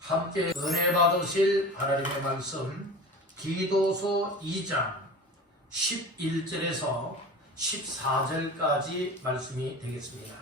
함께 은혜 받으실 하나님의 말씀 디도서 2장 11절에서 14절까지 말씀이 되겠습니다.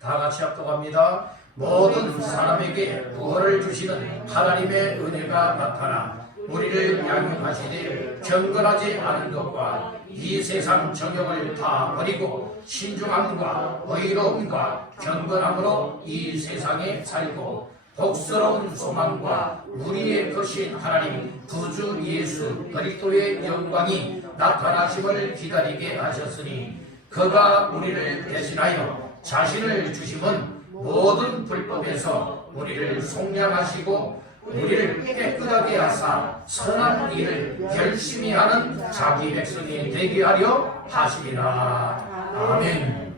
다 같이 합독합니다. 모든 사람에게 구원을 주시는 하나님의 은혜가 나타나 우리를 양육하시되 경건하지 않은 것과 이 세상 정욕을 다 버리고 신중함과 의로움과 경건함으로 이 세상에 살고 복스러운 소망과 우리의 크신 하나님 구주 예수 그리스도의 영광이 나타나심을 기다리게 하셨으니 그가 우리를 대신하여 자신을 주심은 모든 불법에서 우리를 속량하시고 우리를 깨끗하게 하사 선한 일을 열심히 하는 자기 백성이 되게 하려 하시리라. 아멘.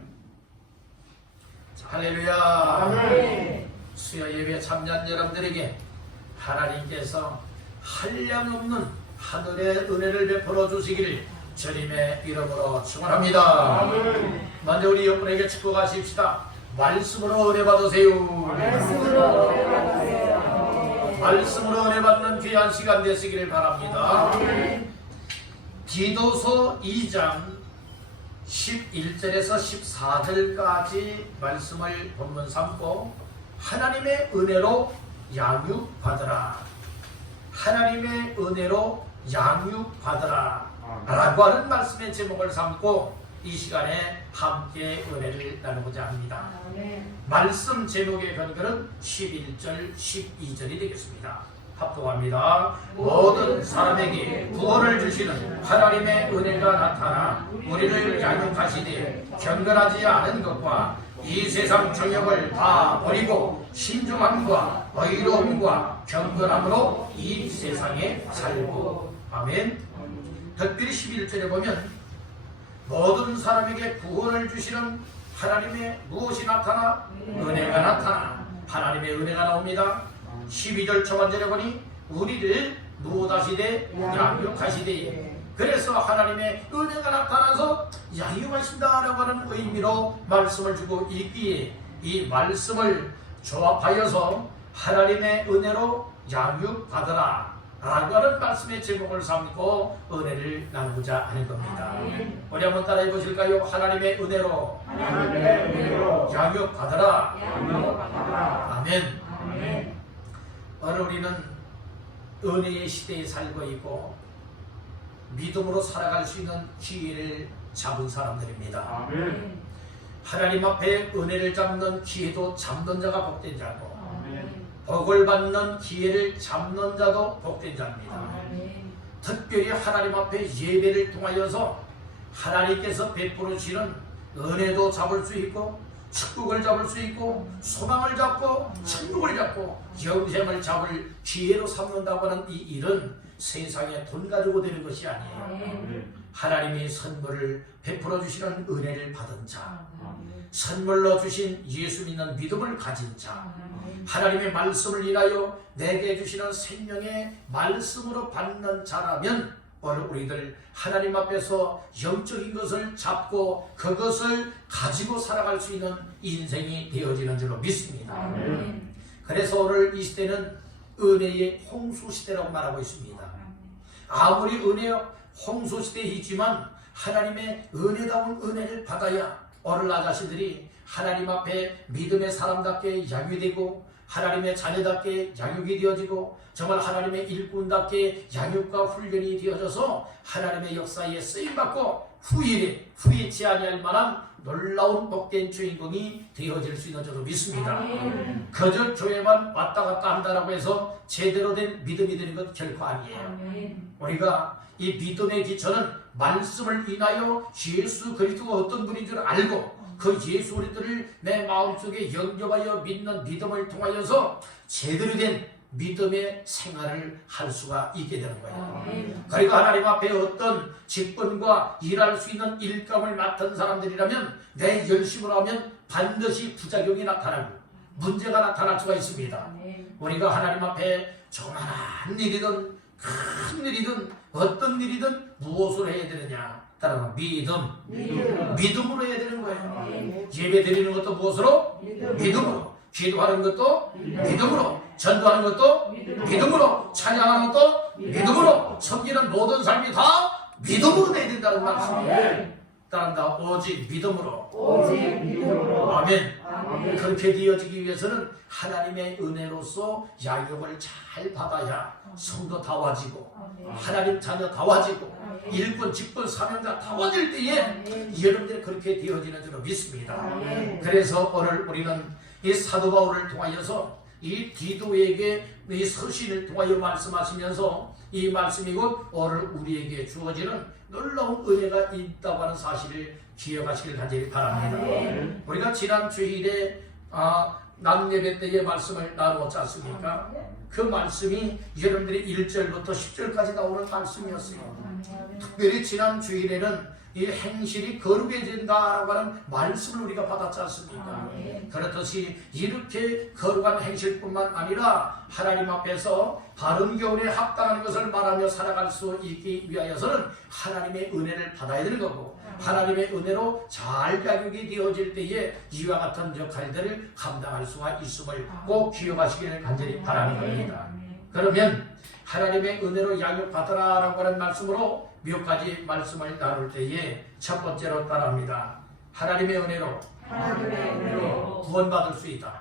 할렐루야. 아멘. 수요 예배 참여한 여러분들에게 하나님께서 한량없는 하늘의 은혜를 베풀어 주시기를 주님의 이름으로 축원합니다. 아멘. 먼저 우리 여러분에게 축복하십시다. 말씀으로 은혜 받으세요. 말씀으로 은혜 받으세요. 말씀으로 은혜 받는 귀한 시간 되시기를 바랍니다. 아멘. 디도서 2장 11절에서 14절까지 말씀을 본문 삼고 하나님의 은혜로 양육받으라. 하나님의 은혜로 양육받으라 라고 하는 말씀의 제목을 삼고 이 시간에 함께 은혜를 나누고자 합니다. 말씀 제목의 근거는 11절 12절이 되겠습니다. 합독합니다. 모든 사람에게 구원을 주시는 하나님의 은혜가 나타나 우리를 양육하시되 경건하지 않은 것과 이 세상 정욕을 다 버리고 신중함과 의로움과 경건함으로 이 세상에 살고. 아멘. 특별히 11절에 보면 모든 사람에게 구원을 주시는 하나님의 무엇이 나타나? 은혜가 나타나 하나님의 은혜가 나옵니다. 12절 초반절에 보니 우리를 무엇하시되 양육하시되, 그래서 하나님의 은혜가 나타나서 양육하신다라고 하는 의미로 말씀을 주고 있기에 이 말씀을 조합하여서 하나님의 은혜로 양육받으라 라고 하는 말씀의 제목을 삼고 은혜를 나누고자 하는 겁니다. 우리 한번 따라해 보실까요? 하나님의 은혜로 양육받으라. 아멘. 오늘 우리는 은혜의 시대에 살고 있고 믿음으로 살아갈 수 있는 기회를 잡은 사람들입니다. 하나님 앞에 은혜를 잡는 기회도 잡는 자가 복된 자고 복을 받는 기회를 잡는 자도 복된 자입니다. 특별히 하나님 앞에 예배를 통하여서 하나님께서 베풀어 주시는 은혜도 잡을 수 있고 축복을 잡을 수 있고 소망을 잡고 천국을 잡고 영생을 잡을 기회로 삼는다고 하는 이 일은 세상에 돈 가지고 되는 것이 아니에요. 하나님이 선물을 베풀어 주시는 은혜를 받은 자, 선물로 주신 예수 믿는 믿음을 가진 자, 하나님의 말씀을 인하여 내게 주시는 생명의 말씀으로 받는 자라면 오늘 우리들 하나님 앞에서 영적인 것을 잡고 그것을 가지고 살아갈 수 있는 인생이 되어지는 줄로 믿습니다. 그래서 오늘 이 시대는 은혜의 홍수 시대라고 말하고 있습니다. 아무리 은혜 홍수 시대에 있지만 하나님의 은혜다운 은혜를 받아야 오늘 나 자신들이 하나님 앞에 믿음의 사람답게 양육되고 하나님의 자녀답게 양육이 되어지고 정말 하나님의 일꾼답게 양육과 훈련이 되어져서 하나님의 역사에 쓰임받고 후회치 아니할 만한 놀라운 복된 주인공이 되어질 수 있는 줄로 믿습니다. 그저 교회만 왔다 갔다 한다라고 해서 제대로 된 믿음이 되는 것 결코 아니에요. 우리가 이 믿음의 기초는 말씀을 인하여 예수 그리스도가 어떤 분인 줄 알고 그 예수 그리스도를 내 마음속에 영접하여 믿는 믿음을 통하여서 제대로 된 믿음의 생활을 할 수가 있게 되는 거예요. 그리고 하나님 앞에 어떤 직분과 일할 수 있는 일감을 맡은 사람들이라면 내 열심으로 하면 반드시 부작용이 나타나고 문제가 나타날 수가 있습니다. 우리가 하나님 앞에 조그마한 일이든 큰 일이든 어떤 일이든 무엇으로 해야 되느냐? 따라서 믿음으로 해야 되는 거예요. 예배 드리는 것도 무엇으로? 믿음으로. 기도하는 것도 믿음으로, 전도하는 것도 믿음으로, 찬양하는 것도 믿음으로, 섬기는 모든 삶이 다 믿음으로 돼야 된다는 말씀이에요. 따른다. 오직 믿음으로. 아멘. 그렇게 되어지기 위해서는 하나님의 은혜로서 양육을 잘 받아야 성도 다워지고 하나님 자녀 다워지고 일꾼, 직분, 사명자 다워질 때에 여러분들이 그렇게 되어지는 줄로 믿습니다. 그래서 오늘 우리는 이 사도 바울을 통하여서 이 디도에게 이 서신을 통하여 말씀하시면서 이 말씀이 곧 오늘 우리에게 주어지는 놀라운 은혜가 있다고 하는 사실을 기억하시길 간절히 바랍니다. 우리가 지난 주일에 남예배 때의 말씀을 나누었지 않습니까? 그 말씀이 여러분들이 1절부터 10절까지 나오는 말씀이었어요. 특별히 지난 주일에는 이 행실이 거룩해진다라고 하는 말씀을 우리가 받았지 않습니까? 그렇듯이 이렇게 거룩한 행실뿐만 아니라 하나님 앞에서 바른 교훈에 합당한 것을 말하며 살아갈 수 있기 위하여서는 하나님의 은혜를 받아야 되는 거고 하나님의 은혜로 잘 양육이 되어질 때에 이와 같은 역할들을 감당할 수가 있음을 꼭 기억하시기를 간절히 바라는 겁니다. 그러면 하나님의 은혜로 양육받으라라고 하는 말씀으로 몇 가지 말씀을 나눌 때에 첫 번째로 따라합니다. 하나님의 은혜로 구원받을 수 있다.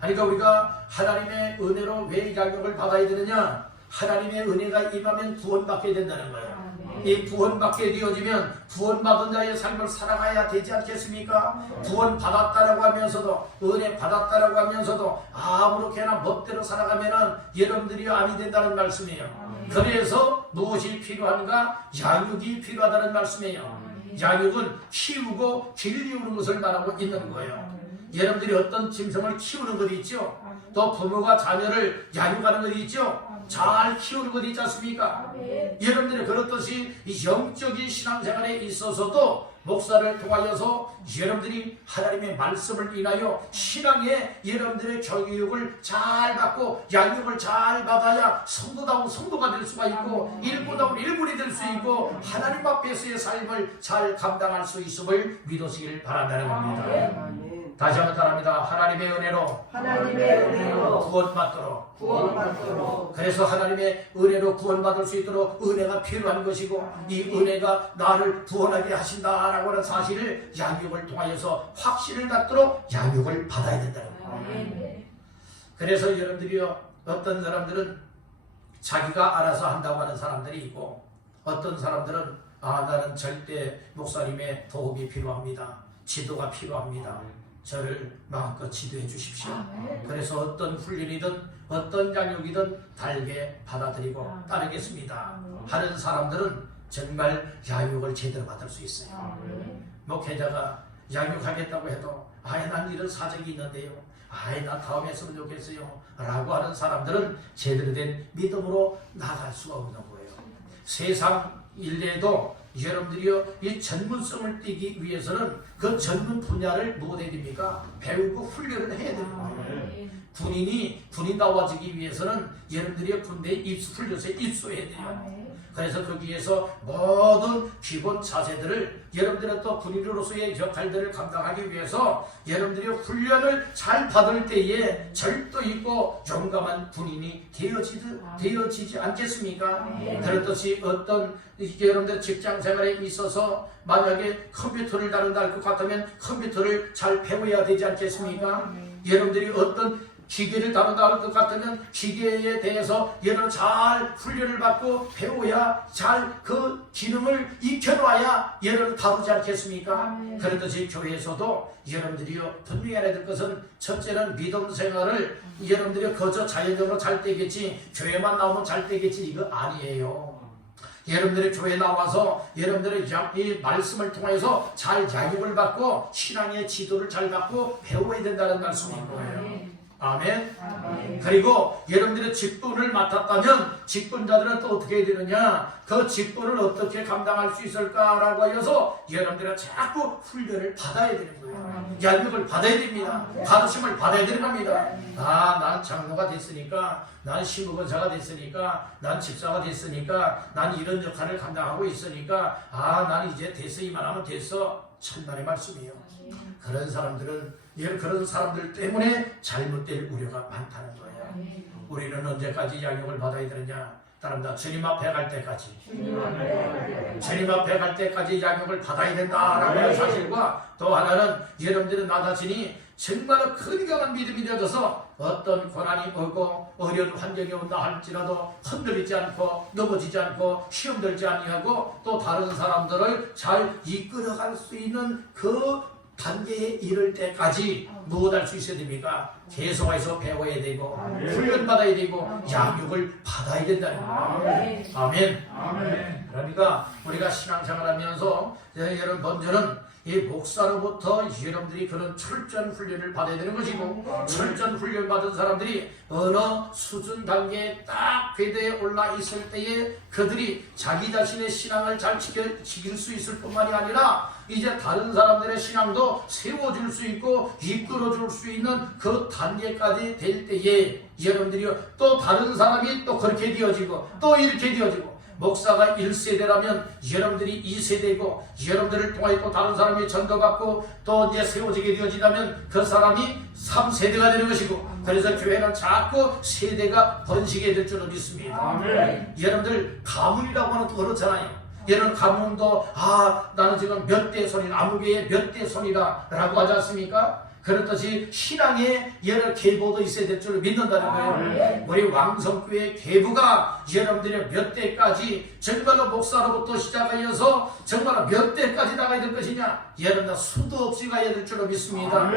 그러니까 우리가 하나님의 은혜로 왜 양육을 받아야 되느냐? 하나님의 은혜가 임하면 구원받게 된다는 거예요. 이 구원받게 되어지면 구원받은 자의 삶을 살아가야 되지 않겠습니까? 구원받았다라고 하면서도 은혜 받았다라고 하면서도 아무렇게나 멋대로 살아가면은 여러분들이 아니 된다는 말씀이에요. 그래서 무엇이 필요한가? 양육이 필요하다는 말씀이에요. 양육은 키우고 길리우는 것을 말하고 있는 거예요. 여러분들이 어떤 짐승을 키우는 것 있죠? 또 부모가 자녀를 양육하는 것 있죠? 잘 키우는 것 있지 않습니까? 여러분들이 그렇듯이 영적인 신앙생활에 있어서도 목사를 통하여서 여러분들이 하나님의 말씀을 인하여 신앙에 여러분들의 교육을 잘 받고 양육을 잘 받아야 성도다운 성도가 될 수가 있고 일꾼다운 일꾼이 될 수 있고 하나님 앞에서의 삶을 잘 감당할 수 있음을 믿으시길 바란다는 겁니다. 다시 한번 따라합니다. 하나님의 은혜로 구원받도록. 그래서 하나님의 은혜로 구원받을 수 있도록 은혜가 필요한 것이고 이 은혜가 나를 구원하게 하신다라고 하는 사실을 양육을 통하여서 확신을 갖도록 양육을 받아야 된다는 거예요. 그래서 여러분들이요, 어떤 사람들은 자기가 알아서 한다고 하는 사람들이 있고 어떤 사람들은 나는 절대 목사님의 도움이 필요합니다. 지도가 필요합니다. 저를 마음껏 지도해 주십시오. 그래서 어떤 훈련이든 어떤 양육이든 달게 받아들이고 따르겠습니다 하는 사람들은 정말 양육을 제대로 받을 수 있어요. 목회자가 양육하겠다고 해도 난 이런 사정이 있는데요, 나 다음에 했으면 좋겠어요 라고 하는 사람들은 제대로 된 믿음으로 나갈 수가 없는 거예요. 세상 일례도 여러분들이요, 이 전문성을 띄기 위해서는 그 전문 분야를 뭐가 해야 됩니까? 배우고 훈련을 해야 되는 거예요. 군인이 군인다워지기 위해서는 여러분들이 군대에 훈련소에 입소해야 돼요. 그래서 거기에서 모든 기본 자세들을 여러분들은 또 군인으로서의 역할들을 감당하기 위해서 여러분들이 훈련을 잘 받을 때에 절도 있고 용감한 군인이 되어지지 않겠습니까? 그렇듯이 어떤 여러분들 직장 생활에 있어서 만약에 컴퓨터를 다룬다 할 것 같으면 컴퓨터를 잘 배워야 되지 않겠습니까? 여러분들이 어떤 기계를 다룬다 할 것 같으면 기계에 대해서 여러분 잘 훈련을 받고 배워야 잘 그 기능을 익혀놔야 여러분 다루지 않겠습니까? 그렇듯이 교회에서도 여러분들이요, 분명히 알아야 될 것은 첫째는 믿음 생활을 여러분들이 거저 자연적으로 잘 되겠지 교회만 나오면 잘 되겠지 이거 아니에요. 여러분들의 교회에 나와서 여러분들의 이 말씀을 통해서 잘 양육을 받고 신앙의 지도를 잘 받고 배워야 된다는 말씀인 거예요. 아멘. 그리고 여러분들의 직분을 맡았다면 직분자들은 또 어떻게 해야 되느냐, 그 직분을 어떻게 감당할 수 있을까라고 하여서 여러분들은 자꾸 훈련을 받아야 되는 거예요. 양육을 받아야 됩니다. 가르침을 받아야 되는 겁니다. 난 장로가 됐으니까, 난 시무권사가 됐으니까, 난 집사가 됐으니까, 난 이런 역할을 감당하고 있으니까 나는 이제 됐어, 이만하면 됐어. 천만의 말씀이에요. 그런 사람들은 그런 사람들 때문에 잘못될 우려가 많다는 거예요. 우리는 언제까지 양육을 받아야 되느냐? 따릅니다. 주님 앞에 갈 때까지. 주님 앞에 갈 때까지 양육을 받아야 된다라고 하는 사실과, 또 하나는 여러분들은 나 자신이 정말 건강한 믿음이 되어져서 어떤 고난이 오고 어려운 환경이 온다 할지라도 흔들리지 않고 넘어지지 않고 시험 들지 아니하고 또 다른 사람들을 잘 이끌어갈 수 있는 그 단계에 이를 때까지 무엇 할 수 있어야 됩니까? 계속해서 배워야 되고 훈련받아야 되고 양육을 받아야 된다는 거예요. 아멘. 그러니까 우리가 신앙생활 하면서 여러분 먼저는 이 목사로부터 여러분들이 그런 철저한 훈련을 받아야 되는 것이고, 철저한 훈련 받은 사람들이 어느 수준 단계에 딱 궤도에 올라 있을 때에 그들이 자기 자신의 신앙을 잘 지킬 수 있을 뿐만이 아니라 이제 다른 사람들의 신앙도 세워줄 수 있고 이끌어줄 수 있는 그 단계까지 될 때에 여러분들이 또 다른 사람이 또 그렇게 되어지고 또 이렇게 되어지고, 목사가 1세대라면 여러분들이 2세대고 여러분들을 통해 또 다른 사람이 전도받고 또 이제 세워지게 되어지다면 그 사람이 3세대가 되는 것이고, 그래서 교회는 자꾸 세대가 번식이 될 줄로 믿습니다. 여러분들 가문이라고 하는 또 그렇잖아요. 여러분 가문도 나는 지금 몇 대 손이다, 아무개의 몇 대 손이다 라고 하지 않습니까? 그렇듯이 신앙의 여러 계보도 있어야 될 줄 믿는다는 거예요. 우리 왕성교회 계보가 여러분들의 몇 대까지 정말로 목사로부터 시작하여서 정말로 몇 대까지 나가야 될 것이냐, 여러분들 수도 없이 가야 될 줄로 믿습니다.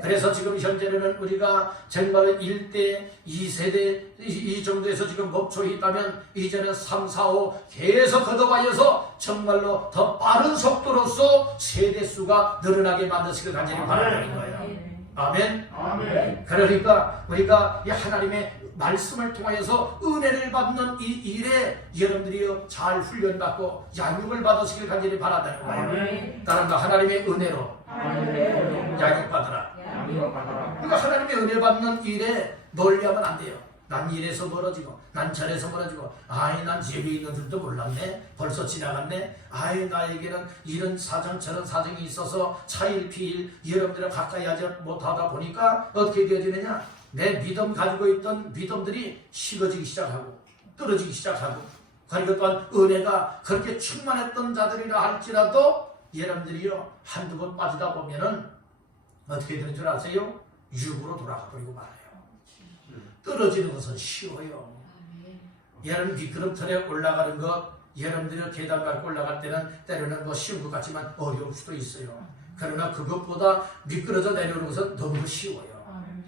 그래서 지금 현재는 우리가 정말로 1대, 2세대 이 정도에서 지금 멈춰 있다면 이제는 3, 4, 5 계속 걷어가여서 정말로 더 빠른 속도로서 세대수가 늘어나게 만드시길 간절히 바라는 거예요. 아멘. 그러니까 우리가 이 하나님의 말씀을 통하여서 은혜를 받는 이 일에 여러분들이 잘 훈련받고 양육을 받으시길 간절히 바란다는 거예요. 따라서 하나님의 은혜로 양육받으라. 그러니까 하나님의 은혜 받는 일에 멀리하면 안 돼요. 난 이래서 멀어지고 난 저래서 멀어지고, 난 예배 있는 줄도 몰랐네, 벌써 지나갔네, 나에게는 이런 사정 저런 사정이 있어서 차일피일 여러분들을 가까이 하지 못하다 보니까 어떻게 되어지느냐, 내 믿음 가지고 있던 믿음들이 식어지기 시작하고 떨어지기 시작하고, 그리고 또한 은혜가 그렇게 충만했던 자들이라 할지라도 여러분들이요 한두 번 빠지다 보면은 어떻게 되는 줄 아세요? 육으로 돌아가 버리고 말아요. 떨어지는 것은 쉬워요. 여러분 미끄럼틀에 올라가는 것, 여러분들이 계단 밟고 올라갈 때는 때로는 뭐 쉬운 것 같지만 어려울 수도 있어요. 그러나 그것보다 미끄러져 내려오는 것은 너무 쉬워요.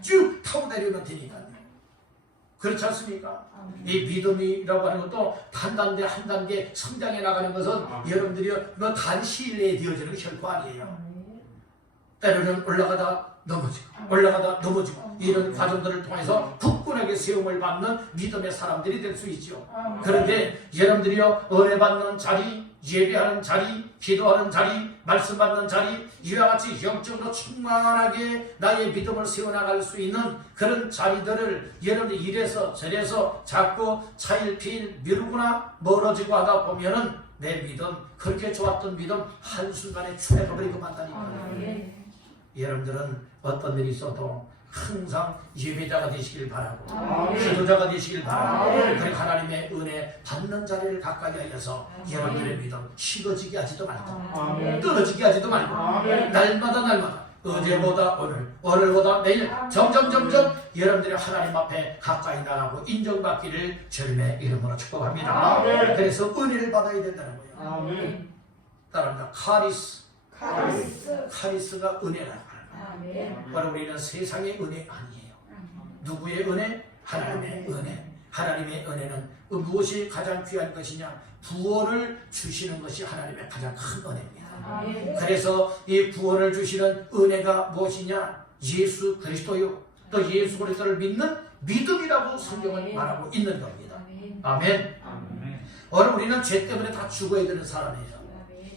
쭉 타고 내려오면 되니까요. 그렇지 않습니까? 이 믿음이라고 하는 것도 한 단계 한 단계 성장해 나가는 것은 여러분들이 뭐 단시일 내에 되어지는 게 결코 아니에요. 때로는 올라가다 넘어지고 이런 과정들을 통해서 굳건하게 세움을 받는 믿음의 사람들이 될 수 있죠. 그런데 여러분들이요 은혜 받는 자리, 예배하는 자리, 기도하는 자리, 말씀 받는 자리, 이와 같이 영적으로 충만하게 나의 믿음을 세워나갈 수 있는 그런 자리들을 여러분들이 이래서 저래서 자꾸 차일피일 미루거나 멀어지고 하다 보면은 내 믿음, 그렇게 좋았던 믿음 한순간에 추해버리고 만다니까요. 여러분들은 어떤 일이 있어도 항상 예배자가 되시길 바라고 기도자가 되시길 바라고, 그러니까 하나님의 은혜 받는 자리를 가까이 하여서 여러분들의 믿음 식어지게 하지도 말고 떨어지게 하지도 말고 날마다 어제보다 오늘보다 내일 점점 여러분들이 하나님 앞에 가까이 나가고 인정받기를 주님의 이름으로 축복합니다. 그래서 은혜를 받아야 된다는 거예요. 따라합니다. 카리스가 은혜라는 거예요. 바로 우리는 세상의 은혜 아니에요. 누구의 은혜? 하나님의 은혜. 하나님의 은혜는 무엇이 가장 귀한 것이냐? 부활을 주시는 것이 하나님의 가장 큰 은혜입니다. 그래서 이 부활을 주시는 은혜가 무엇이냐? 예수 그리스도요. 또 예수 그리스도를 믿는 믿음이라고 성경은 말하고 있는 겁니다. 아멘. 오늘 우리는 죄 때문에 다 죽어야 되는 사람이에요.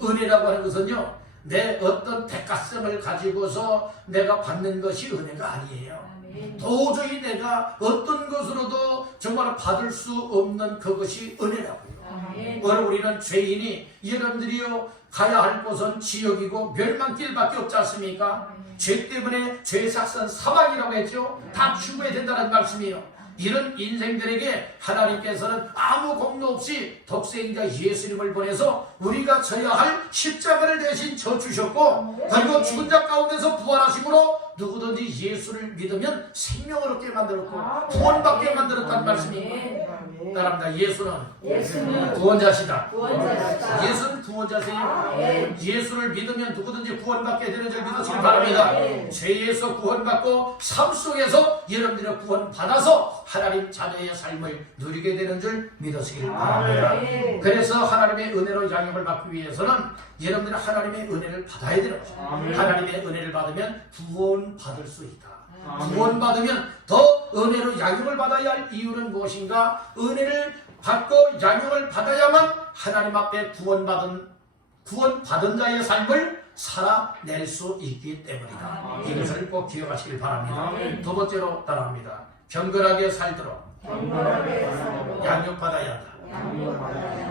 은혜라고 하는 것은요, 내 어떤 대가성을 가지고서 내가 받는 것이 은혜가 아니에요. 도저히 내가 어떤 것으로도 정말 받을 수 없는 그것이 은혜라고요. 오늘 우리는 죄인이 여러분들이요 가야 할 곳은 지옥이고 멸망길밖에 없지 않습니까? 죄 때문에 죄 삭선 사망이라고 했죠. 다 죽어야 된다는 말씀이에요. 이런 인생들에게 하나님께서는 아무 공로 없이 독생자 예수님을 보내서 우리가 져야 할 십자가를 대신 져 주셨고, 그리고 죽은 자 가운데서 부활하심으로 누구든지 예수를 믿으면 생명을 얻게 만들었고 구원받게 만들었다는 말씀입니다. 따라합니다. 예수는 구원자시다. 예수는 구원자세요. 예수를 믿으면 누구든지 구원받게 되는 줄 믿으시기 바랍니다. 죄에서 구원받고 삶 속에서 여러분들의 구원받아서 하나님 자녀의 삶을 누리게 되는 줄 믿으시길 바랍니다. 그래서 하나님의 은혜로 양육을 받기 위해서는 여러분들이 하나님의 은혜를 받아야 되는 것입니다. 하나님의 은혜를 받으면 구원받을 수 있다. 구원받으면 더 은혜로 양육을 받아야 할 이유는 무엇인가? 은혜를 받고 양육을 받아야만 하나님 앞에 구원받은 자의 삶을 살아낼 수 있기 때문이다. 이것을 꼭 기억하시길 바랍니다. 두 번째로 따라합니다. 경건하게 살도록 양육받아야 한다.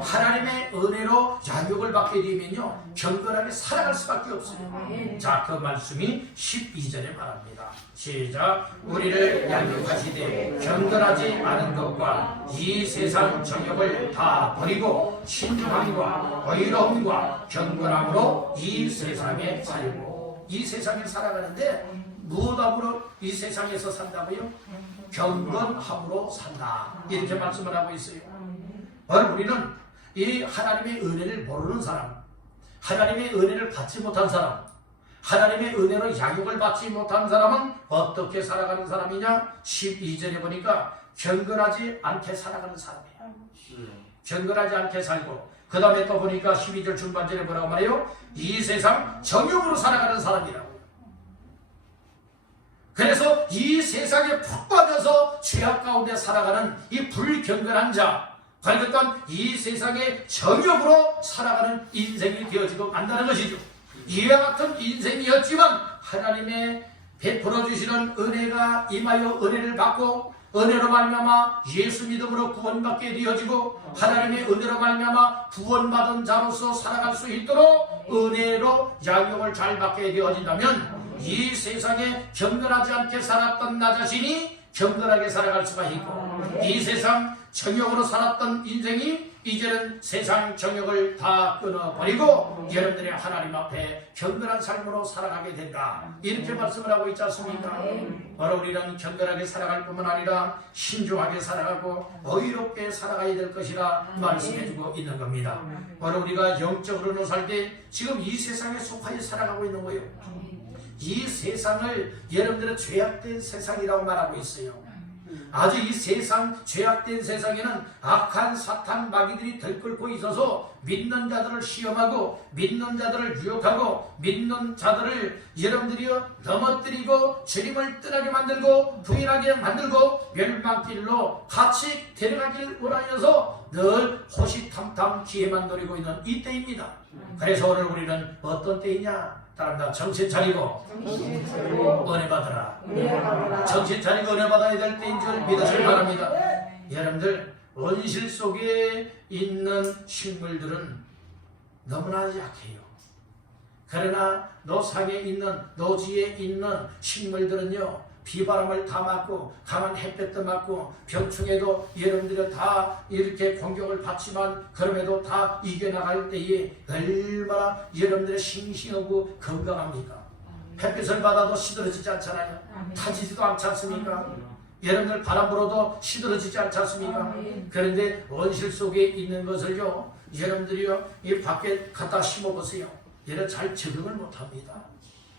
하나님의 은혜로 양육을 받게 되면요, 경건하게 살아갈 수밖에 없어요. 자, 그 말씀이 12절에 말합니다. 시작. 우리를 양육하시되 경건하지 않은 것과 이 세상 정욕을 다 버리고 신중함과 의로움과 경건함으로 이 세상에 살고. 이 세상에 살아가는데 무엇함으로 이 세상에서 산다고요? 경건함으로 산다. 이렇게 말씀을 하고 있어요. 우리는 이 하나님의 은혜를 모르는 사람, 하나님의 은혜를 받지 못한 사람, 하나님의 은혜로 양육을 받지 못한 사람은 어떻게 살아가는 사람이냐? 12절에 보니까 경건하지 않게 살아가는 사람이에요. 경건하지 않게 살고, 그 다음에 또 보니까 12절 중반절에 뭐라고 말해요? 이 세상 정욕으로 살아가는 사람이라고요. 그래서 이 세상에 푹 빠져서 죄악 가운데 살아가는 이 불경건한 자, 그러니까 이 세상의 정욕으로 살아가는 인생이 되어지고 만다는 것이죠. 이와 같은 인생이었지만 하나님의 베풀어 주시는 은혜가 임하여 은혜를 받고 은혜로 말미암아 예수 믿음으로 구원받게 되어지고 하나님의 은혜로 말미암아 구원받은 자로서 살아갈 수 있도록 은혜로 양육을 잘 받게 되어진다면 이 세상에 경건하지 않게 살았던 나 자신이 경건하게 살아갈 수가 있고, 이 세상 정욕으로 살았던 인생이 이제는 세상 정욕을 다 끊어버리고 여러분들의 하나님 앞에 경건한 삶으로 살아가게 된다. 이렇게 말씀을 하고 있지 않습니까? 바로 우리는 경건하게 살아갈 뿐만 아니라 신중하게 살아가고 의롭게 살아가야 될 것이라 말씀해주고 있는 겁니다. 바로 우리가 영적으로는 살 때 지금 이 세상에 속하여 살아가고 있는 거예요. 이 세상을 여러분들은 죄악된 세상이라고 말하고 있어요. 아주 이 세상, 죄악된 세상에는 악한 사탄 마귀들이 들끓고 있어서 믿는 자들을 시험하고 믿는 자들을 유혹하고 믿는 자들을 여러분들이 넘어뜨리고 주님을 떠나게 만들고 부인하게 만들고 멸망길로 같이 데려가길 원하여서 늘 호시탐탐 기회만 노리고 있는 이 때입니다. 그래서 오늘 우리는 어떤 때이냐? 따라합니다. 정신 차리고 은혜 받으라. 정신 차리고 은혜 받아야 될 때인 줄 믿으시기 바랍니다. 여러분들, 원실 속에 있는 식물들은 너무나 약해요. 그러나 노상에 있는, 노지에 있는 식물들은요, 비바람을 다 맞고 강한 햇볕도 맞고 병충해도 여러분들이 다 이렇게 공격을 받지만 그럼에도 다 이겨나갈 때에 얼마나 여러분들의 싱싱하고 건강합니까? 햇빛을 받아도 시들어지지 않잖아요. 타지지도 않지 않습니까? 여러분들 바람 불어도 시들어지지 않지 않습니까? 그런데 원실 속에 있는 것을요, 여러분들이요, 이 밖에 갖다 심어보세요. 얘는 잘 적응을 못합니다.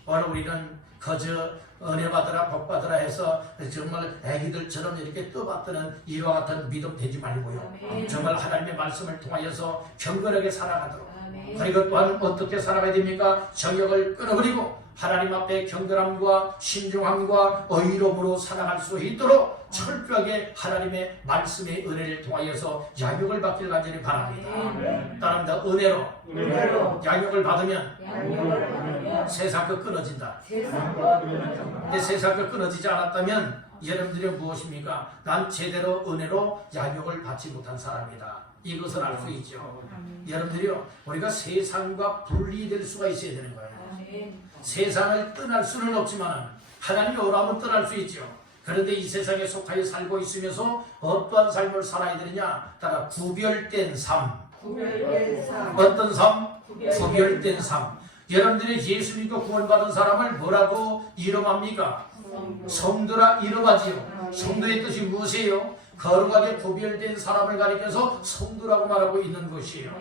오늘 우리는 거저 은혜 받으라 복 받으라 해서 정말 애기들처럼 이렇게 떠받드는 이와 같은 믿음 되지 말고요. 정말 하나님의 말씀을 통하여서 경건하게 살아가도록. 그리고 또한 어떻게 살아가야 됩니까? 정욕을 끊어버리고 하나님 앞에 경건함과 신중함과 의로움으로 살아갈 수 있도록 철저하게 하나님의 말씀의 은혜를 통하여서 양육을 받길 간절히 바랍니다. 따릅니다. 은혜로 양육을 받으면 세상 것 끊어진다. 근데 세상 것 끊어지지 않았다면 여러분들이 무엇입니까? 난 제대로 은혜로 양육을 받지 못한 사람이다. 이것을 알 수 있죠. 여러분들이요, 우리가 세상과 분리될 수가 있어야 되는 거예요. 세상을 떠날 수는 없지만 하나님이 오라면 떠날 수 있죠. 그런데 이 세상에 속하여 살고 있으면서 어떠한 삶을 살아야 되느냐? 따라 구별된 삶. 어떤 삶? 구별된 삶. 여러분들이 예수 믿고 구원받은 사람을 뭐라고 이름합니까? 성도라 이름하지요. 성도의 뜻이 무엇이에요? 거룩하게 구별된 사람을 가리켜서 성도라고 말하고 있는 것이에요.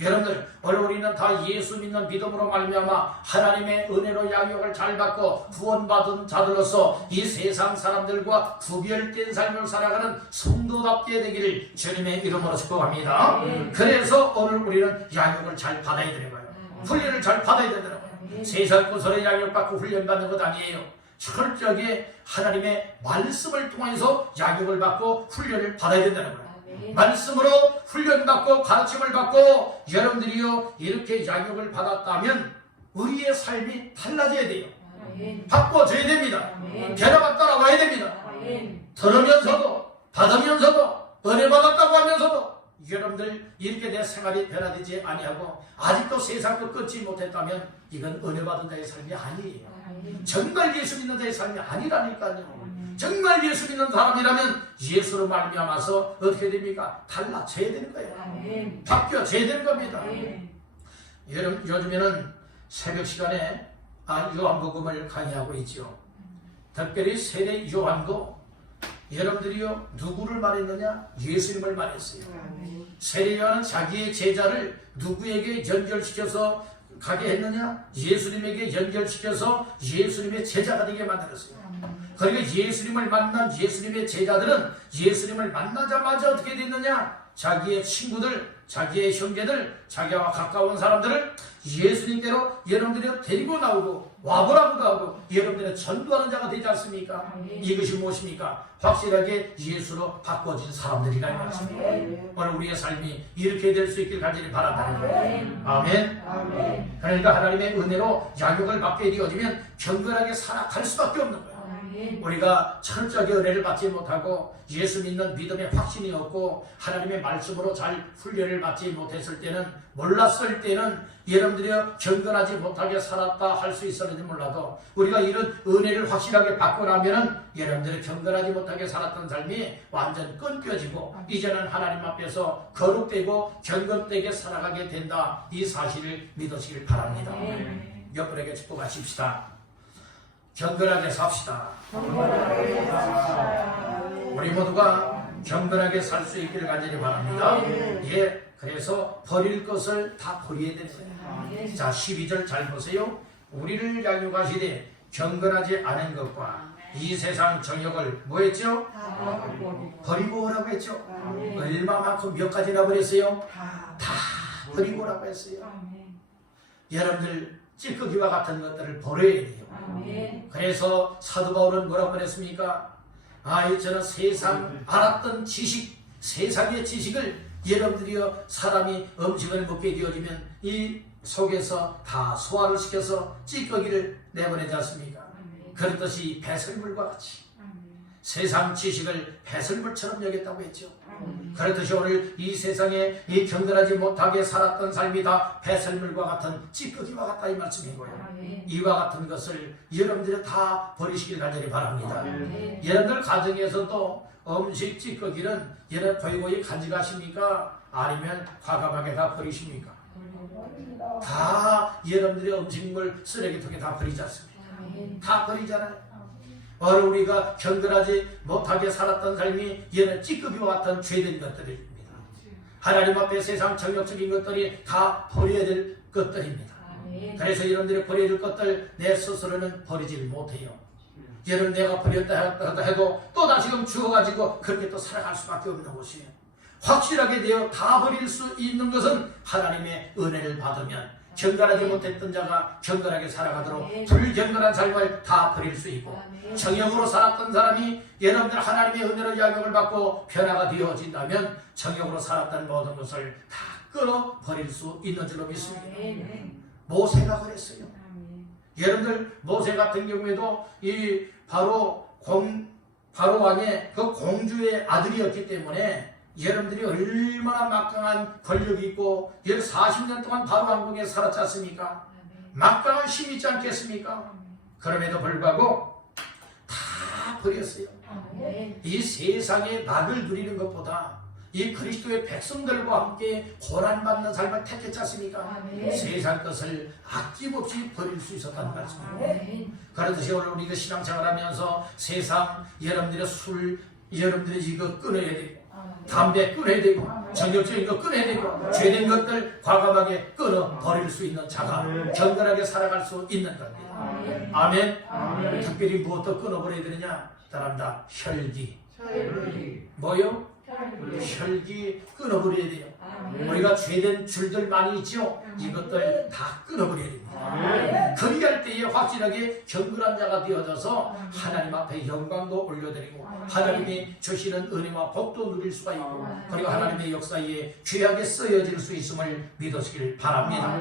여러분들, 오늘 우리는 다 예수 믿는 믿음으로 말미암아 하나님의 은혜로 양육을 잘 받고 구원받은 자들로서 이 세상 사람들과 구별된 삶을 살아가는 성도답게 되기를 주님의 이름으로 축복합니다. 그래서 오늘 우리는 양육을 잘 받아야 되는 거예요. 훈련을 잘 받아야 되는 거예요. 세상 구설에 양육받고 훈련받는 것 아니에요. 철저하게 하나님의 말씀을 통해서 양육을 받고 훈련을 받아야 된다는 거예요. 말씀으로 훈련받고 가르침을 받고 여러분들이요 이렇게 양육을 받았다면 우리의 삶이 달라져야 돼요. 바꿔줘야 됩니다. 변화가 따라와야 됩니다. 들으면서도 받으면서도 은혜 받았다고 하면서도 여러분들 이렇게 내 생활이 변화되지 아니하고 아직도 세상도 끊지 못했다면 이건 은혜 받은 자의 삶이 아니에요. 정말 예수 믿는 자의 삶이 아니라니까요. 정말 예수 믿는 사람이라면 예수로 말미암아서 어떻게 됩니까? 달라져야 되는 거예요. 바뀌어져야 되는 겁니다. 여러분, 요즘에는 새벽 시간에 요한복음을 강의하고 있죠. 특별히 세례 요한도 여러분들이요 누구를 말했느냐? 예수님을 말했어요. 세례 요한은 자기의 제자를 누구에게 연결시켜서 가게 했느냐? 예수님에게 연결시켜서 예수님의 제자가 되게 만들었어요. 그러니까 예수님을 만난 예수님의 제자들은 예수님을 만나자마자 어떻게 됐느냐? 자기의 친구들, 자기의 형제들, 자기와 가까운 사람들을 예수님께로 여러분들이 데리고 나오고 와보라고도 하고 여러분들의 전도하는 자가 되지 않습니까? 이것이 무엇입니까? 확실하게 예수로 바꿔진 사람들이라는 말씀입니다. 오늘 우리의 삶이 이렇게 될 수 있길 간절히 바란다는 거예요. 아멘. 그러니까 하나님의 은혜로 양육을 받게 되어지면 경건하게 살아갈 수밖에 없는 거예요. 우리가 철저하게 은혜를 받지 못하고 예수 믿는 믿음에 확신이 없고 하나님의 말씀으로 잘 훈련을 받지 못했을 때는 몰랐을 때는 여러분들이 경건하지 못하게 살았다 할 수 있었는지 몰라도 우리가 이런 은혜를 확실하게 받고 나면은 여러분들이 경건하지 못하게 살았던 삶이 완전 끊겨지고 이제는 하나님 앞에서 거룩되고 경건되게 살아가게 된다. 이 사실을 믿으시길 바랍니다. 옆분에게 축복하십시다. 경건하게 삽시다. 우리 모두가 경건하게 살 수 있기를 간절히 바랍니다. 예, 그래서 버릴 것을 다 버려야 됩니다. 자, 12절 잘 보세요. 우리를 양육하시되 경건하지 않은 것과 이 세상 정욕을 뭐 했죠? 버리고 오라고 했죠. 얼마만큼 몇 가지나 버렸어요? 다 버리고 오라고 했어요. 여러분들 찌꺼기와 같은 것들을 버려야 돼요. 그래서 사도 바울은 뭐라고 그랬습니까? 저는 세상 알았던 지식, 세상의 지식을 여러분들이요 사람이 음식을 먹게 되어지면 이 속에서 다 소화를 시켜서 찌꺼기를 내보내지 않습니까? 그렇듯이 배설물과 같이 세상 지식을 배설물처럼 여겼다고 했죠. 그렇듯이 오늘 이 세상에 이 경건하지 못하게 살았던 삶이 다 배설물과 같은 찌꺼기와 같다 이 말씀인 거예요. 이와 같은 것을 여러분들이 다 버리시길 간절히 바랍니다. 여러분들 가정에서도 음식 찌꺼기는 여러분 고이고이 간직하십니까? 아니면 과감하게 다 버리십니까? 다 여러분들의 음식물 쓰레기통에 다 버리지 않습니까? 다 버리잖아요. 오늘 우리가 경건하지 못하게 살았던 삶이 여러 찌꺼기와 같은 죄된 것들입니다. 하나님 앞에 세상 정욕적인 것들이 다 버려야 될 것들입니다. 그래서 여러분들이 버려야 될 것들 내 스스로는 버리지 못해요. 여러분 내가 버렸다 해도 또 다시금 주워가지고 그렇게 또 살아갈 수밖에 없는 것이에요. 확실하게 되어 다 버릴 수 있는 것은 하나님의 은혜를 받으면 경건하지 못했던 자가 경건하게 살아가도록 불경건한 삶을 다 버릴 수 있고 정욕으로 살았던 사람이 여러분들 하나님의 은혜로 양육을 받고 변화가 되어진다면 정욕으로 살았던 모든 것을 다 끊어버릴 수 있는 줄로 믿습니다. 모세가 그랬어요. 여러분들 모세 같은 경우에도 이 바로 바로 왕의 그 공주의 아들이었기 때문에 여러분들이 얼마나 막강한 권력이 있고 40년 동안 바로 왕궁에 살았지 않습니까? 막강한 힘이 있지 않겠습니까? 그럼에도 불구하고 다 버렸어요. 이 세상의 낙을 누리는 것보다 이 그리스도의 백성들과 함께 고난받는 삶을 택했지 않습니까? 세상 것을 아낌없이 버릴 수 있었다는 말씀입니다. 그렇듯이 오늘 우리가 신앙생활하면서 세상 여러분들의 술, 여러분들이 이거 끊어야 되고 담배 끊어야 되고 정욕적인 거 끊어야 되고 죄된 것들 과감하게 끊어 버릴 수 있는 자가 견고하게 살아갈 수 있는 겁니다. 아멘. 특별히 무엇도 끊어버려야 되느냐? 따라합니다. 혈기. 뭐요? 혈기 끊어버려야 돼요. 우리가 죄된 줄들 많이 있죠? 이것들 다 끊어버려야 됩니다. 그리할 때에 확실하게 견고한 자가 되어져서 하나님 앞에 영광도 올려드리고 하나님이 주시는 은혜와 복도 누릴 수가 있고 그리고 하나님의 역사에 귀하게 쓰여질 수 있음을 믿으시길 바랍니다.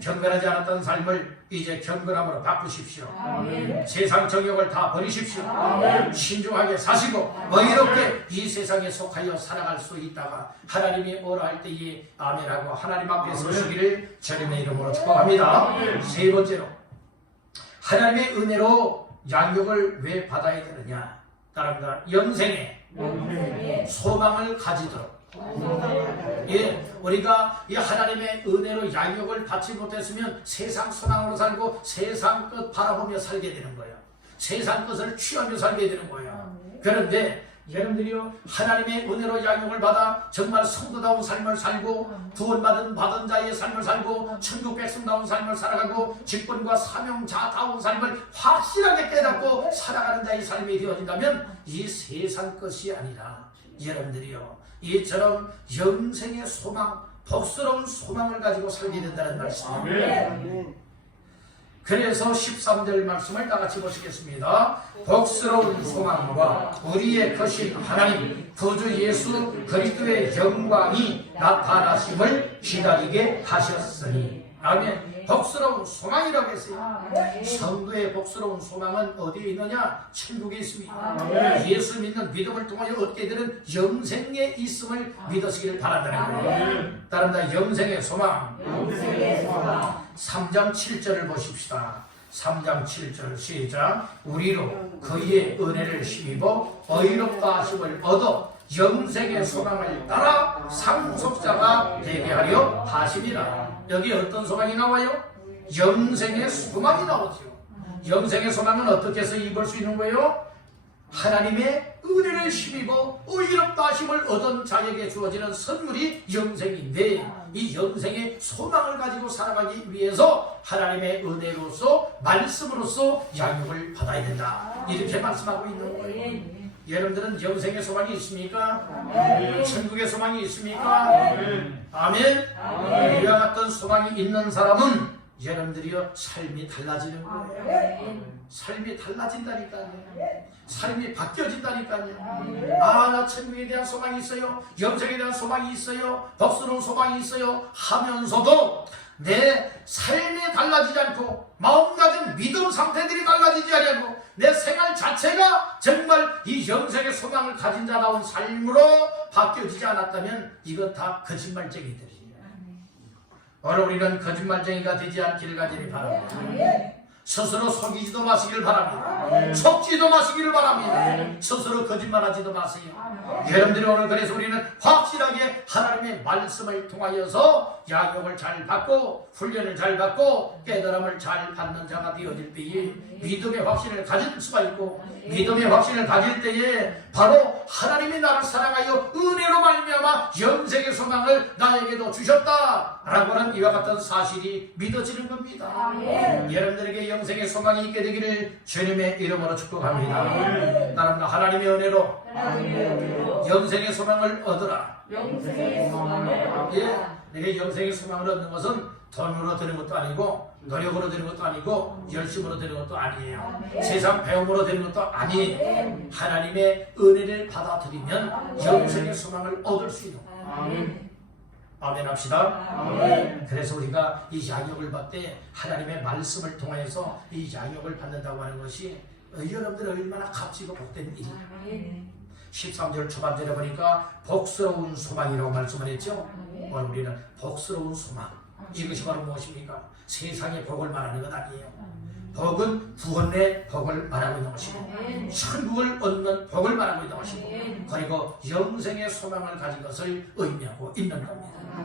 견고하지 않았던 삶을 이제 견고함으로 바꾸십시오. 세상 정욕을 다 버리십시오. 신중하게 사시고 이렇게 이 세상에 속하여 살아갈 수 있다가 하나님이 뭐라 할 때에 아멘하고 하나님 앞에 서시기를 주님의 이름으로 축복합니다. 세 번째로 하나님의 은혜로 양육을 왜 받아야 되느냐? 따릅니다. 영생에 소망을 가지도록. 예, 우리가 이 하나님의 은혜로 양육을 받지 못했으면 세상 소망으로 살고 세상 것 바라보며 살게 되는 거예요. 세상 것을 취하며 살게 되는 거예요. 그런데 여러분들이요 하나님의 은혜로 양육을 받아 정말 성도다운 삶을 살고 구원받은 자의 삶을 살고 천국 백성다운 삶을 살아가고 직분과 사명자다운 삶을 확실하게 깨닫고 살아가는 자의 삶이 되어진다면 이 세상 것이 아니라 여러분들이요 이처럼 영생의 소망, 복스러운 소망을 가지고 살게 된다는 말씀입니다. 그래서 13절 말씀을 다 같이 보시겠습니다. 복스러운 소망과 우리의 크신 하나님 구주 예수 그리스도의 영광이 나타나심을 기다리게 하셨으니. 아멘. 복스러운 소망이라고 했어요. 성도의 복스러운 소망은 어디에 있느냐? 천국에 있습니다. 예수 믿는 믿음을 통하여 얻게 되는 영생에 있음을 믿으시기를 바란다는 거예요. 따릅니다. 영생의 소망. 3장 7절을 보십시다. 3장 7절 시작. 우리로 그의 은혜를 힘입어 의롭다 하심을 얻어 영생의 소망을 따라 상속자가 되게 하려 하심이라. 여기 어떤 소망이 나와요? 영생의 소망이 나오죠. 영생의 소망은 어떻게 해서 입을 수 있는 거예요? 하나님의 은혜를 힘입어 의롭다 하심을 얻은 자에게 주어지는 선물이 영생인데 이 영생의 소망을 가지고 살아가기 위해서 하나님의 은혜로서 말씀으로서 양육을 받아야 된다. 이렇게 말씀하고 있는 거예요. 여러분들은 영생의 소망이 있습니까? 천국의 소망이 있습니까? 아멘. 이와 같은 소망이 있는 사람은 여러분들이요 삶이 달라지는 거예요. 삶이 달라진다니까요. 삶이 바뀌어진다니까요. 나 천국에 대한 소망이 있어요. 영생에 대한 소망이 있어요. 복스러운 소망이 있어요. 하면서도 내 삶이 달라지지 않고 마음가짐 믿음 상태들이 달라지지 않고 내 생활 자체가 정말 이 영생의 소망을 가진 자다운 삶으로 바뀌어지지 않았다면 이건 다 거짓말쟁이들이에요. 오늘 우리는 거짓말쟁이가 되지 않기를 간절히 바랍니다. 스스로 속이지도 마시기를 바랍니다. 속지도 마시기를 바랍니다. 스스로 거짓말하지도 마세요. 여러분들이 오늘 그래서 우리는 확실하게 하나님의 말씀을 통하여서 양육을 잘 받고 훈련을 잘 받고 깨달음을 잘 받는 자가 되어질 때에 믿음의 확신을 가질 수가 있고 믿음의 확신을 가질 때에 바로 하나님이 나를 사랑하여 은혜로 말미암아 영생의 소망을 나에게도 주셨다라고 하는 이와 같은 사실이 믿어지는 겁니다. 여러분들에게 영생의 소망이 있게 되기를 주님의 이름으로 축복합니다. 나는 하나님의 은혜로 영생의 소망을 얻으라. 내게 영생의 소망을 얻는 것은 돈으로 되는 것도 아니고 노력으로 되는 것도 아니고 열심으로 되는 것도 아니에요. 세상 배움으로 되는 것도 아니에요. 하나님의 은혜를 받아들이면 영생의 소망을 얻을 수 있는 거예요. 아멘 합시다. 그래서 우리가 이 양육을 받되 하나님의 말씀을 통해서 이 양육을 받는다고 하는 것이 여러분들 얼마나 값지고 복된 일이에요. 13절 초반절에 보니까 복스러운 소망이라고 말씀을 했죠. 오늘 우리는 복스러운 소망, 이것이 바로 무엇입니까? 세상의 복을 말하는 것 아니에요. 복은 구원의 복을 말하고 있는 것이고, 천국을 얻는 복을 말하고 있는 것이고, 그리고 영생의 소망을 가진 것을 의미하고 있는 겁니다.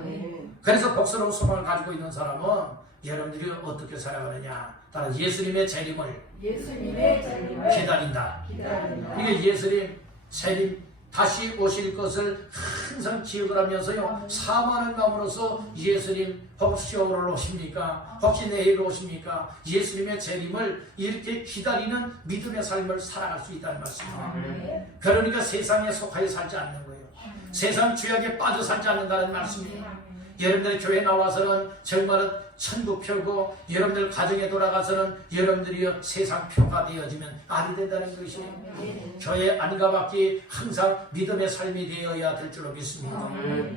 그래서 복스러운 소망을 가지고 있는 사람은 여러분들이 어떻게 살아가느냐? 따라 예수님의 재림을 기다린다. 이게 예수님 재림 다시 오실 것을 항상 기억을 하면서요, 사모하는 마음으로서 예수님 혹시 오늘 오십니까? 혹시 내일 오십니까? 예수님의 재림을 이렇게 기다리는 믿음의 삶을 살아갈 수 있다는 말씀입니다. 그러니까 세상에 속하여 살지 않는 거예요. 세상 죄악에 빠져 살지 않는다는 말씀이에요. 여러분들 교회 나와서는 정말은 천국표고, 여러분들 가정에 돌아가서는 여러분들이 세상 표가 되어지면 아니 된다는 것이에요. 교회 안 가봤기 항상 믿음의 삶이 되어야 될 줄로 믿습니다.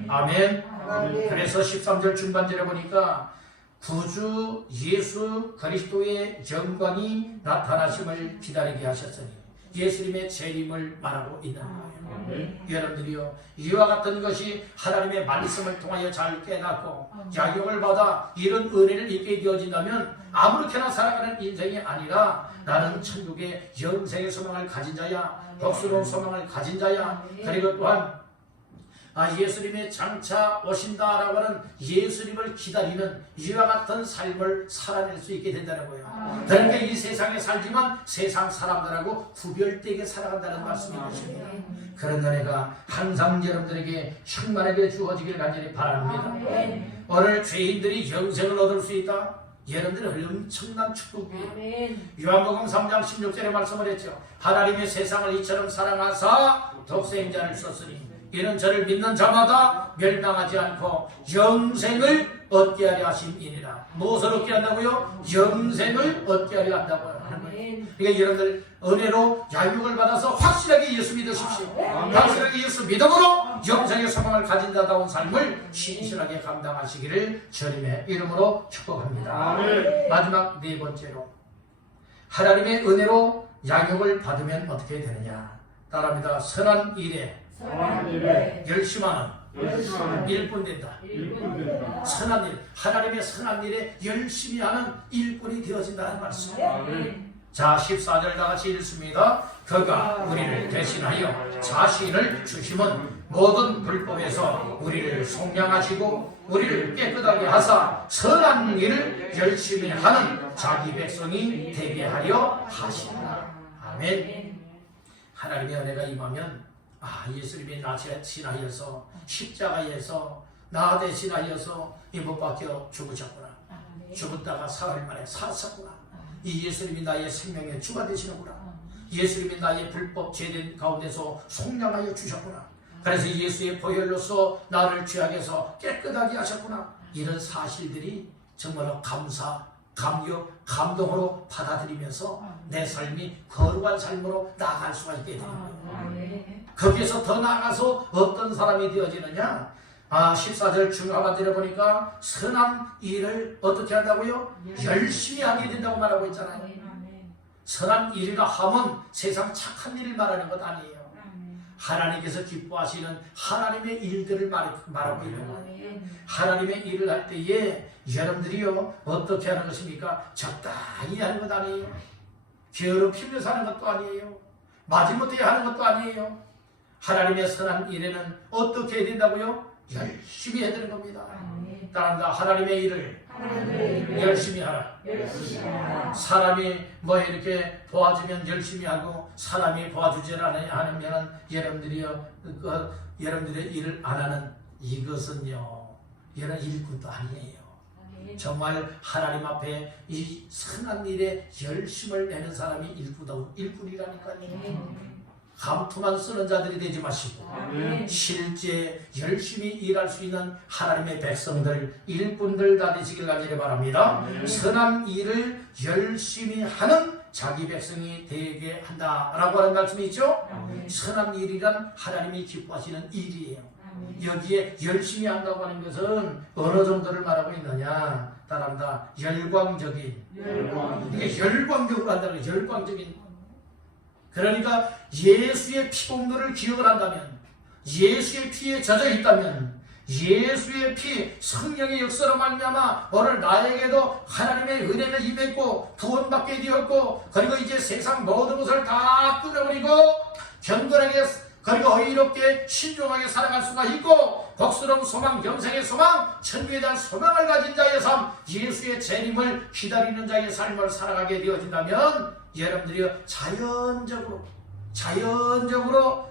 아멘. 그래서 13절 중반절에 보니까 구주 예수 그리스도의 영광이 나타나심을 기다리게 하셨으니 예수님의 재림을 말하고 있는 거예요. 여러분들이요, 이와 같은 것이 하나님의 말씀을 통하여 잘 깨닫고 약용을 받아 이런 은혜를 입게 되어진다면 아무렇게나 살아가는 인생이 아니라 나는 천국의 영생의 소망을 가진 자야, 복스러운 소망을 가진 자야, 그리고 또한 예수님의 장차 오신다라고 하는 예수님을 기다리는 이와 같은 삶을 살아낼 수 있게 된다는 거예요. 그러니까 이 세상에 살지만 세상 사람들하고 구별되게 살아간다는 말씀인 것입니다. 그런 은혜가 항상 여러분들에게 충만하게 주어지길 간절히 바랍니다. 오늘 죄인들이 영생을 얻을 수 있다. 여러분들은 엄청난 축복이에요. 요한복음 3장 16절에 말씀을 했죠. 하나님의 세상을 이처럼 사랑하사 독생자를 썼으니 이는 저를 믿는 자마다 멸망하지 않고 영생을 얻게 하려 하심이니라. 무엇을 얻게 한다고요? 영생을 얻게 하려 한다고요. 그러니까 여러분들 은혜로 양육을 받아서 확실하게 예수 믿으십시오. 확실하게 예수 믿음으로 영생의 소망을 가진다다운 삶을 신실하게 감당하시기를 주님의 이름으로 축복합니다. 마지막 네 번째로, 하나님의 은혜로 양육을 받으면 어떻게 되느냐? 따라합니다. 선한 일에 열심히 하는 일꾼 된다. 선한 일, 하나님의 선한 일에 열심히 하는 일꾼이 되어진다는 말씀입니다. 자, 14절 다같이 읽습니다. 그가 우리를 대신하여 자신을 주심은 모든 불법에서 우리를 속량하시고 우리를 깨끗하게 하사 선한 일을 열심히 하는 자기 백성이 되게 하려 하시니라. 아멘. 하나님의 은혜가 임하면 예수님이 나 대신하여서 십자가에서 나 대신하여서 못 박혀 죽으셨구나. 죽었다가 사흘 만에 살았구나. 이 예수님이 나의 생명의 주가 되시는구나. 예수님이 나의 불법 죄된 가운데서 속량하여 주셨구나. 그래서 예수의 보혈로서 나를 죄악에서 깨끗하게 하셨구나. 이런 사실들이 정말로 감사, 감격, 감동으로 받아들이면서 내 삶이 거룩한 삶으로 나아갈 수가 있게 되는 거예요. 거기에서 더 나아가서 어떤 사람이 되어지느냐? 14절 중하반절에 보니까 선한 일을 어떻게 한다고요? 열심히 하게 된다고 말하고 있잖아요. 선한 일이라 함은 세상 착한 일을 말하는 것 아니에요. 하나님께서 기뻐하시는 하나님의 일들을 말하고 있는 거예요. 하나님의 일을 할 때에 여러분들이요, 어떻게 하는 것입니까? 적당히 하는 것 아니에요. 괴롭히면서 하는 것도 아니에요. 마지못해 하는 것도 아니에요. 하나님의 선한 일에는 어떻게 해야 된다고요? 열심히 해야 되는 겁니다. 따라합니다. 하나님의 일을 열심히 하라. 사람이 이렇게 도와주면 열심히 하고 사람이 도와주지 않으면 여러분들이요, 여러분들의 일을 안 하는 이것은요, 여러분 일꾼도 아니에요. 정말 하나님 앞에 이 선한 일에 열심을 내는 사람이 일꾼이라니까요. 감투만 쓰는 자들이 되지 마시고 실제 열심히 일할 수 있는 하나님의 백성들, 일꾼들 다 되시길 간절히 바랍니다. 선한 일을 열심히 하는 자기 백성이 되게 한다라고 하는 말씀이 있죠. 선한 일이란 하나님이 기뻐하시는 일이에요. 여기에 열심히 한다고 하는 것은 어느 정도를 말하고 있느냐? 따라합니다. 열광적인. 이게 열광적으로 한다는 거예요. 열광적인. 그러니까 예수의 피공로를 기억을 한다면, 예수의 피에 젖어 있다면, 예수의 피 성령의 역사로 말미암아 오늘 나에게도 하나님의 은혜가 임했고 구원받게 되었고, 그리고 이제 세상 모든 것을 다 끊어버리고 경건하게 그리고 의롭게 신중하게 살아갈 수가 있고, 복스러운 소망, 영생의 소망, 천국에 대한 소망을 가진 자의 삶, 예수의 재림을 기다리는 자의 삶을 살아가게 되어진다면 여러분들이 자연적으로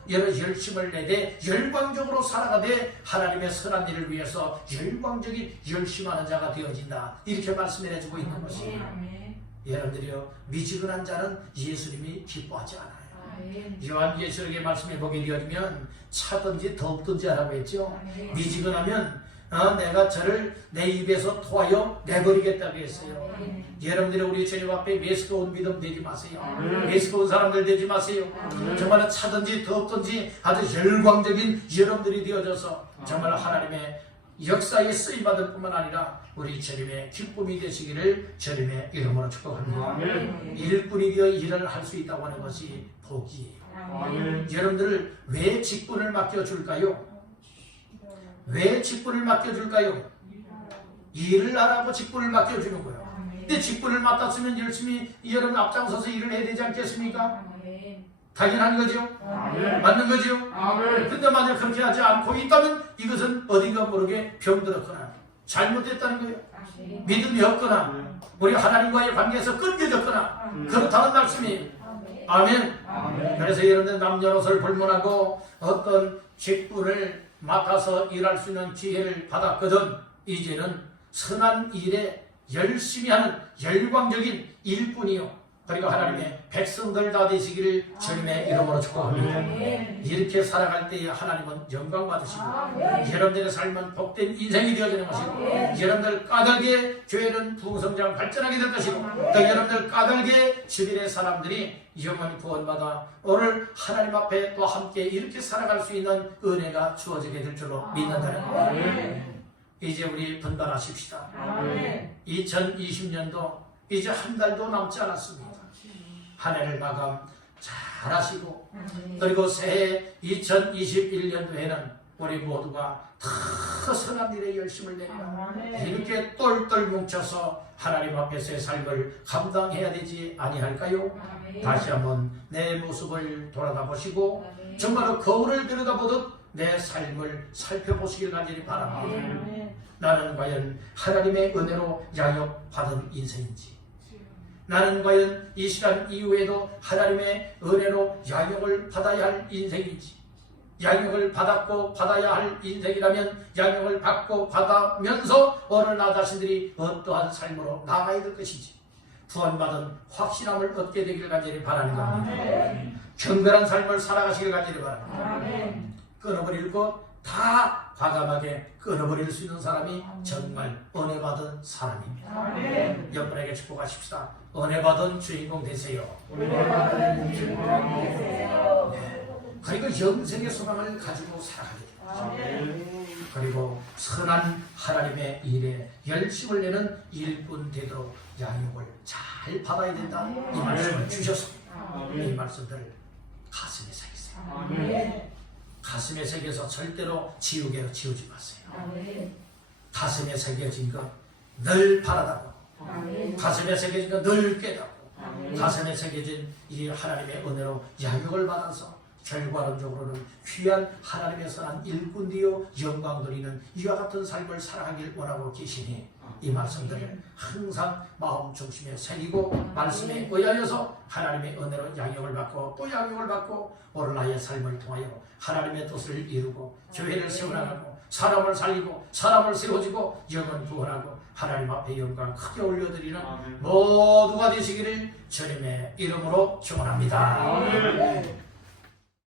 여러 열심을 내되 열광적으로 살아가되 하나님의 선한 일을 위해서 열광적인 열심하는 자가 되어진다, 이렇게 말씀을 해주고 있는 것입니다. 여러분들이요, 미지근한 자는 예수님이 기뻐하지 않아요. 요한계시록의 말씀에 보게 되어지면 차든지 덥든지 하라고 했죠. 미지근하면 내가 저를 내 입에서 토하여 내버리겠다고 했어요. 여러분들이 우리 주님 앞에 메스꺼운 믿음 되지 마세요. 메스꺼운 사람들 되지 마세요. 정말 차든지 덥든지 아주 열광적인 여러분들이 되어져서 정말 하나님의 역사에 쓰임받을 뿐만 아니라 우리 주님의 기쁨이 되시기를 주님의 이름으로 축복합니다. 일꾼이 되어 일을 할 수 있다고 하는 것이 복이에요. 여러분들 왜 직분을 맡겨줄까요? 왜 직분을 맡겨줄까요? 일을 하라고 직분을 맡겨주는 거예요. 근데 직분을 맡았으면 열심히 여러분 앞장서서 일을 해야 되지 않겠습니까? 당연한 거죠? 맞는 거죠? 근데 만약 그렇게 하지 않고 있다면 이것은 어딘가 모르게 병들었거나 잘못됐다는 거예요. 믿음이 없거나 우리 하나님과의 관계에서 끊겨졌거나 그렇다는 말씀이에요. 아멘. 그래서 여러분들 남녀노소를 불문하고 어떤 직분을 맡아서 일할 수 있는 기회를 받았거든 이제는 선한 일에 열심히 하는 열광적인 일꾼이요, 그리고 하나님의 백성들 다 되시기를 주님의 이름으로 축복합니다. 이렇게 살아갈 때에 하나님은 영광 받으시고 여러분들의 삶은 복된 인생이 되어지는 것이고, 여러분들 까닭에 교회는 부흥성장 발전하게 될 것이고, 또 여러분들 까닭에 주변의 사람들이 영원히 구원받아 오늘 하나님 앞에 또 함께 이렇게 살아갈 수 있는 은혜가 주어지게 될 줄로 믿는다는 거예요. 이제 우리 분발하십시다. 2020년도 이제 한 달도 남지 않았습니다. 한 해를 마감 잘 하시고, 그리고 새해 2021년도에는 우리 모두가 더 선한 일에 열심을 내며 이렇게 똘똘 뭉쳐서 하나님 앞에서의 삶을 감당해야 되지 아니할까요? 다시 한번 내 모습을 돌아다보시고 정말로 거울을 들여다보듯 내 삶을 살펴보시길 간절히 바랍니다. 나는 과연 하나님의 은혜로 양육받은 인생인지, 나는 과연 이 시간 이후에도 하나님의 은혜로 양육을 받아야 할 인생인지, 양육을 받았고 받아야 할 인생이라면 양육을 받고 받으면서 오늘 나 자신들이 어떠한 삶으로 나가야 될 것인지 구원받은 확신함을 얻게 되길 간절히 바라는 겁니다. 경건한 삶을 살아가시길 간절히 바랍니다. 끊어버릴 것 다 과감하게 끊어버릴 수 있는 사람이 정말 은혜받은 사람입니다. 옆분에게 축복하십시다. 은혜받은 주인공 되세요. 그리고 영생의 소망을 가지고 살아가게 됩니다. 그리고 선한 하나님의 일에 열심을 내는 일꾼 되도록 양육을 잘 받아야 된다, 이 말씀을 주셨습니다. 이 말씀들을 가슴에 새기세요. 가슴에 새겨서 절대로 지우개로 지우지 마세요. 가슴에 새겨진 것 늘 바라다고, 가슴에 새겨진 것 늘 깨닫고, 가슴에 새겨진 이 하나님의 은혜로 양육을 받아서 결과론적으로는 귀한 하나님의 선한 일꾼되어 영광 돌리는 이와 같은 삶을 살아가길 원하고 계시니 이 말씀들을 항상 마음 중심에 새기고 말씀에 의하여서 하나님의 은혜로 양육을 받고 또 양육을 받고 오늘 나의 삶을 통하여 하나님의 뜻을 이루고 교회를 세워나가고 사람을 살리고 사람을 세워주고 영혼 구원하고 하나님 앞에 영광 크게 올려드리는 모두가 되시기를 주님의 이름으로 축원합니다.